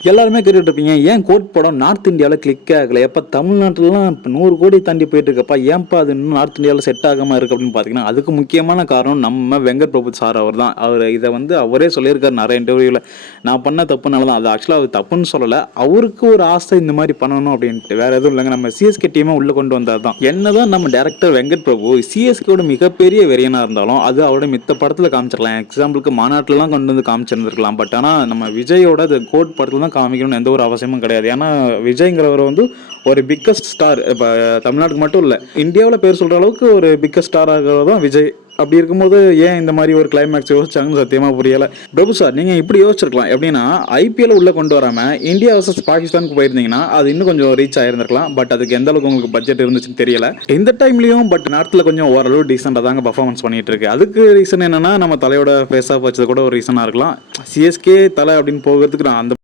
எல்லாருமே கேட்டுட்டு இருப்பீங்க, ஏன் கோட் படம் நார்த் இந்தியாவில் கிளிக் ஆகலை? எப்போ தமிழ்நாட்டிலலாம் இப்போ 100 கோடி தாண்டி போயிட்டு இருக்கப்பா, ஏன்ப்பா அது இன்னும் நார்த் இந்தியாவில் செட் ஆகாமல் இருக்குது அப்படின்னு பார்த்தீங்கன்னா, அதுக்கு முக்கியமான காரணம் நம்ம வெங்கட் பிரபு சார் அவர் தான். அவர் இதை வந்து அவரே சொல்லியிருக்காரு நிறைய இன்டர்வியூவில். நான் பண்ண தப்புனால தான். அது ஆக்சுவலாக அவர் தப்புன்னு சொல்லலை, அவருக்கு ஒரு ஆசை இந்த மாதிரி பண்ணணும் அப்படின்ட்டு, வேற எதுவும் இல்லைங்க. நம்ம சிஎஸ்கே டீமை உள்ளே கொண்டு வந்தார் தான். என்னதான் நம்ம டேரக்டர் வெங்கட் பிரபு சிஎஸ்கேவோட மிகப்பெரிய வெறியனாக இருந்தாலும் அது அவரோட மித்த படத்தில் காமிச்சிடலாம். எக்ஸாம்பிளுக்கு மாநாட்டிலலாம் கொண்டு வந்து காமிச்சிருந்துருக்கலாம். பட் ஆனால் நம்ம விஜயோட கோட் படத்தில் தான் காமிக்கணும்னு எந்த ஒரு அவசியமும் கிடையாது. ஏன்னா விஜய்ங்கிறவர் வந்து ஒரு பிக்கஸ்ட் ஸ்டார். இப்போ தமிழ்நாட்டுக்கு மட்டும் இல்லை, இந்தியாவில் பேர் சொல்கிற அளவுக்கு ஒரு பிக்கஸ்ட் ஸ்டாராக தான் விஜய். அப்படி இருக்கும்போது ஏன் இந்த மாதிரி ஒரு கிளைமேக்ஸ் யோசிச்சாங்கன்னு சத்தியமாக புரியலை. பிரபு சார், நீங்கள் இப்படி யோசிச்சிருக்கலாம். எப்படின்னா ஐபிஎல் உள்ளே கொண்டு வராமல் இந்தியா வர்சஸ் பாகிஸ்தானுக்கு போயிருந்தீங்கன்னா அது இன்னும் கொஞ்சம் ரீச் ஆயிருந்திருக்கலாம். பட் அதுக்கு எந்த அளவுக்கு உங்களுக்கு பட்ஜெட் இருந்துச்சுன்னு தெரியல. இந்த டைம்லையும் பட் நார்த்தில் கொஞ்சம் ஓரளவு டீசெண்டாக தாங்க பர்ஃபார்மன்ஸ் பண்ணிட்டு இருக்கு. அதுக்கு ரீசன் என்னன்னா, நம்ம தலையோட ஃபேஸ் ஆஃப் வச்சது கூட ஒரு ரீசனாக இருக்கலாம். சிஎஸ்கே தலை அப்படின்னு போகிறதுக்கு நான் அந்த